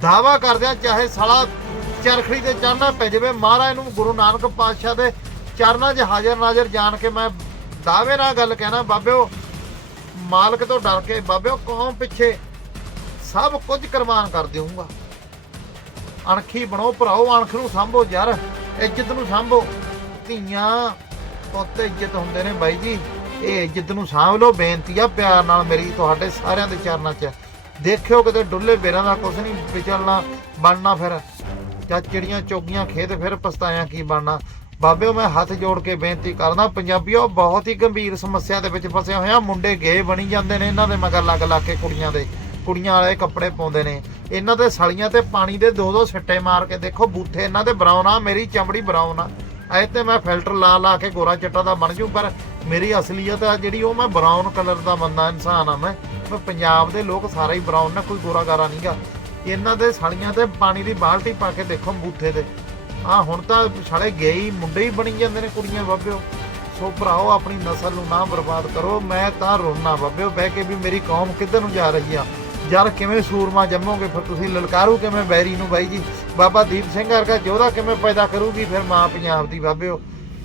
ਦਾਵਾ ਕਰਦਿਆਂ ਚਾਹੇ ਸਾਲਾ ਚਰਖੜੀ ਤੇ ਚੜਨਾ ਪੈ ਜਾਵੇ, ਮਹਾਰਾਜ ਨੂੰ ਗੁਰੂ ਨਾਨਕ ਪਾਤਸ਼ਾਹ ਦੇ ਚਰਨਾਂ 'ਚ ਹਾਜ਼ਰ ਨਾਜ਼ਰ ਜਾਣ ਕੇ ਮੈਂ ਦਾਅਵੇ ਨਾਲ ਗੱਲ ਕਹਿਣਾ, ਬਾਬਿਓ, ਮਾਲਕ ਤੋਂ ਡਰ ਕੇ, ਬਾਬਿਓ, ਕੌਮ ਪਿੱਛੇ ਸਭ ਕੁਝ ਕੁਰਬਾਨ ਕਰ ਦੇਵਾਂਗਾ ਅਣਖੀ ਬਣੋ, ਭਰਾਓ, ਅਣਖ ਨੂੰ ਸੰਭੋ ਯਾਰ ਇੱਜ਼ਤ ਨੂੰ ਸੰਭੋ, ਧੀਆਂ ਪੁੱਤ ਇੱਜ਼ਤ ਹੁੰਦੇ ਨੇ ਬਾਈ ਜੀ। ਇਹ ਇੱਜ਼ਤ ਨੂੰ ਸਾਂਭ ਲਓ, ਬੇਨਤੀ ਆ ਪਿਆਰ ਨਾਲ ਮੇਰੀ ਤੁਹਾਡੇ ਸਾਰਿਆਂ ਦੇ ਚਰਨਾਂ 'ਚ। ਦੇਖਿਓ ਕਿਤੇ ਡੁੱਲੇ ਬੇਰਾਂ ਦਾ ਕੁਛ ਨਹੀਂ ਵਿਚਲਣਾ, ਬਣਨਾ ਫਿਰ। ਜਾਂ ਚਿੜੀਆਂ ਚੋਗੀਆਂ ਖੇਤ ਫਿਰ ਪਛਤਾਇਆ ਕੀ ਬਣਨਾ। ਬਾਬਿਓ, ਮੈਂ ਹੱਥ ਜੋੜ ਕੇ ਬੇਨਤੀ ਕਰਦਾ, ਪੰਜਾਬੀਓ, ਬਹੁਤ ਹੀ ਗੰਭੀਰ ਸਮੱਸਿਆ ਦੇ ਵਿੱਚ ਫਸੇ ਹੋਏ ਆ। ਮੁੰਡੇ ਗੇ ਬਣੀ ਜਾਂਦੇ ਨੇ ਇਹਨਾਂ ਦੇ ਮਗਰ ਲੱਗ ਲੱਗ ਕੇ ਕੁੜੀਆਂ ਦੇ। ਕੁੜੀਆਂ ਵਾਲੇ ਕੱਪੜੇ ਪਾਉਂਦੇ ਨੇ। ਇਹਨਾਂ ਦੇ ਸਲੀਆਂ ਤੇ ਪਾਣੀ ਦੇ ਦੋ ਦੋ ਸਿੱਟੇ ਮਾਰ ਕੇ ਦੇਖੋ, ਬੂਥੇ ਇਹਨਾਂ ਦੇ ਬਰਾਉਨ ਆ, ਮੇਰੀ ਚਮੜੀ ਬਰਾਉਨ ਆ। ਐ ਤੇ ਮੈਂ ਫਿਲਟਰ ਲਾ ਲਾ ਕੇ ਗੋਰਾ ਚਿੱਟਾ ਦਾ ਬਣ ਜੂ, ਪਰ ਮੇਰੀ ਅਸਲੀਅਤ ਆ ਜਿਹੜੀ ਉਹ ਮੈਂ ਬਰਾਊਨ ਕਲਰ ਦਾ ਬੰਦਾ ਇਨਸਾਨ ਆ ਮੈਂ। ਮੈਂ ਪੰਜਾਬ ਦੇ ਲੋਕ ਸਾਰਾ ਹੀ ਬਰਾਊਨ ਨਾ, ਕੋਈ ਗੋਰਾ ਗਾਰਾ ਨਹੀਂਗਾ ਇਹਨਾਂ ਦੇ ਸੜੀਆਂ ਤੇ ਪਾਣੀ ਦੀ ਬਾਲਟੀ ਪਾ ਕੇ ਦੇਖੋ ਬੂਥੇ ਤੇ। ਆ ਹੁਣ ਤਾਂ ਸਾਲੇ ਗਏ ਹੀ, ਮੁੰਡੇ ਹੀ ਬਣੀ ਜਾਂਦੇ ਨੇ ਕੁੜੀਆਂ, ਬਾਬਿਓ। ਸੋ ਭਰਾਓ, ਆਪਣੀ ਨਸਲ ਨੂੰ ਨਾ ਬਰਬਾਦ ਕਰੋ, ਮੈਂ ਤਾਂ ਰੋਣਾ ਬਾਬਿਓ। ਬਹਿ ਕੇ ਵੀ ਮੇਰੀ ਕੌਮ ਕਿੱਧਰ ਨੂੰ ਜਾ ਰਹੀ ਆ? ਯਾਰ ਕਿਵੇਂ ਸੂਰਮਾ ਜੰਮੋਗੇ? ਫਿਰ ਤੁਸੀਂ ਲਲਕਾਰੂ ਕਿਵੇਂ ਬੈਰੀ ਨੂੰ ਬਾਈ ਜੀ? ਬਾਬਾ ਦੀਪ ਸਿੰਘ ਵਰਗਾ ਯੋਧਾ ਕਿਵੇਂ ਪੈਦਾ ਕਰੂਗੀ? ਫਿਰ ਮਾਂ ਪੰਜਾਬ ਦੀ ਬਾਬਿਓ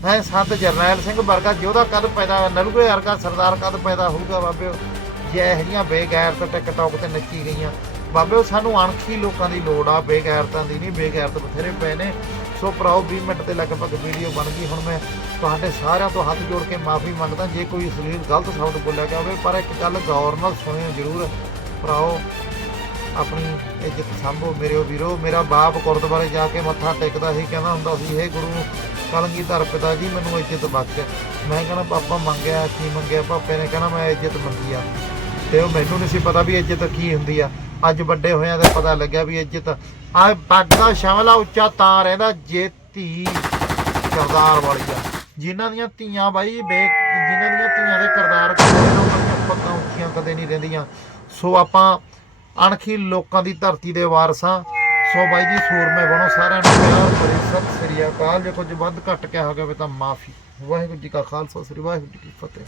ਹੈ। ਸੰਤ ਜਰਨੈਲ ਸਿੰਘ ਵਰਗਾ ਯੋਧਾ ਕਦ ਪੈਦਾ ਨਲੂਏ ਵਰਗਾ ਸਰਦਾਰ ਕਦ ਪੈਦਾ ਹੋਊਗਾ ਬਾਬਿਓ ਜੇ ਇਹ ਜਿਹੀਆਂ ਬੇਗੈਰਤ ਟਿਕਟੌਕ ਤੇ ਨੱਚੀ ਗਈਆਂ। ਬਾਬਿਓ ਸਾਨੂੰ ਅਣਖੀ ਲੋਕਾਂ ਦੀ ਲੋੜ ਆ। ਬੇਗੈਰਤਾਂ ਦੀ ਨਹੀਂ, ਬੇਗੈਰਤ ਬਥੇਰੇ ਪਏ ਨੇ। ਸੋ ਭਰਾਓ 20 ਮਿੰਟ ਦੇ ਲਗਭਗ ਵੀਡੀਓ ਬਣ ਗਈ। ਹੁਣ ਮੈਂ ਤੁਹਾਡੇ ਸਾਰਿਆਂ ਤੋਂ ਹੱਥ ਜੋੜ ਕੇ ਮਾਫੀ ਮੰਗਦਾ। ਜੇ ਕੋਈ ਸਰੀਰ ਗਲਤ ਸ਼ਬਦ ਬੋਲਿਆ ਗਿਆ ਹੋਵੇ ਪਰ ਇੱਕ ਗੱਲ ਗੌਰ ਨਾਲ ਸੁਣਿਓ ਜ਼ਰੂਰ। ਭਰਾਓ, ਆਪਣੀ ਇੱਜ਼ਤ ਸੰਭੋ ਮੇਰੇ ਵੀਰੋ। ਮੇਰਾ ਬਾਪ ਗੁਰਦੁਆਰੇ ਜਾ ਕੇ ਮੱਥਾ ਟੇਕਦਾ ਸੀ, ਕਹਿੰਦਾ ਹੁੰਦਾ ਸੀ ਇਹ ਗੁਰੂ ਕਲਗੀਧਰ ਪਿਤਾ ਜੀ, ਮੈਨੂੰ ਇੱਜ਼ਤ ਬਖਸ਼। ਮੈਂ ਕਹਿੰਦਾ, ਪਾਪਾ ਮੰਗਿਆ, ਕੀ ਮੰਗਿਆ? ਪਾਪੇ ਨੇ ਕਹਿੰਦਾ, ਮੈਂ ਇੱਜ਼ਤ ਮੰਗੀ ਆ। ਤੇ ਉਹ ਮੈਨੂੰ ਨਹੀਂ ਸੀ ਪਤਾ ਵੀ ਇੱਜ਼ਤ ਕੀ ਹੁੰਦੀ ਆ। ਅੱਜ ਵੱਡੇ ਹੋਇਆ ਤੇ ਪਤਾ ਲੱਗਿਆ ਵੀ ਇੱਜ਼ਤ ਆ। ਪੱਗ ਦਾ ਸ਼ਮਲਾ ਉੱਚਾ ਤਾਂ ਰਹਿੰਦਾ, ਜੇ ਧੀ ਕਰਦਾਰ ਵਾਲੀ ਆ। ਜਿਨ੍ਹਾਂ ਦੀਆਂ ਧੀਆਂ ਬਾਈ, ਬੇ, ਜਿਨ੍ਹਾਂ ਦੀਆਂ ਧੀਆਂ ਦੇ ਕਰਦਾਰ ਕਰਦੇ ਪੱਗਾਂ ਉੱਚੀਆਂ ਕਦੇ ਨਹੀਂ ਰਹਿੰਦੀਆਂ। ਸੋ ਆਪਾਂ ਅਣਖੀ ਲੋਕਾਂ ਦੀ ਧਰਤੀ ਦੇ ਵਾਰਸ ਹਾਂ ਸੋ ਬਾਈ ਜੀ ਸੂਰਮੇ ਬਣੋ, ਸਾਰਿਆਂ ਨੂੰ ਪਿਆਰ ਭਰੀ ਸਤਿ ਸ੍ਰੀ ਅਕਾਲ। ਜੇ ਕੁਝ ਵੱਧ ਘੱਟ ਕਿਹਾ ਹੋਵੇ ਤਾਂ ਮਾਫੀ। ਵਾਹਿਗੁਰੂ ਜੀ ਕਾ ਖਾਲਸਾ, ਸ੍ਰੀ ਵਾਹਿਗੁਰੂ ਜੀ ਕੀ ਫਤਿਹ।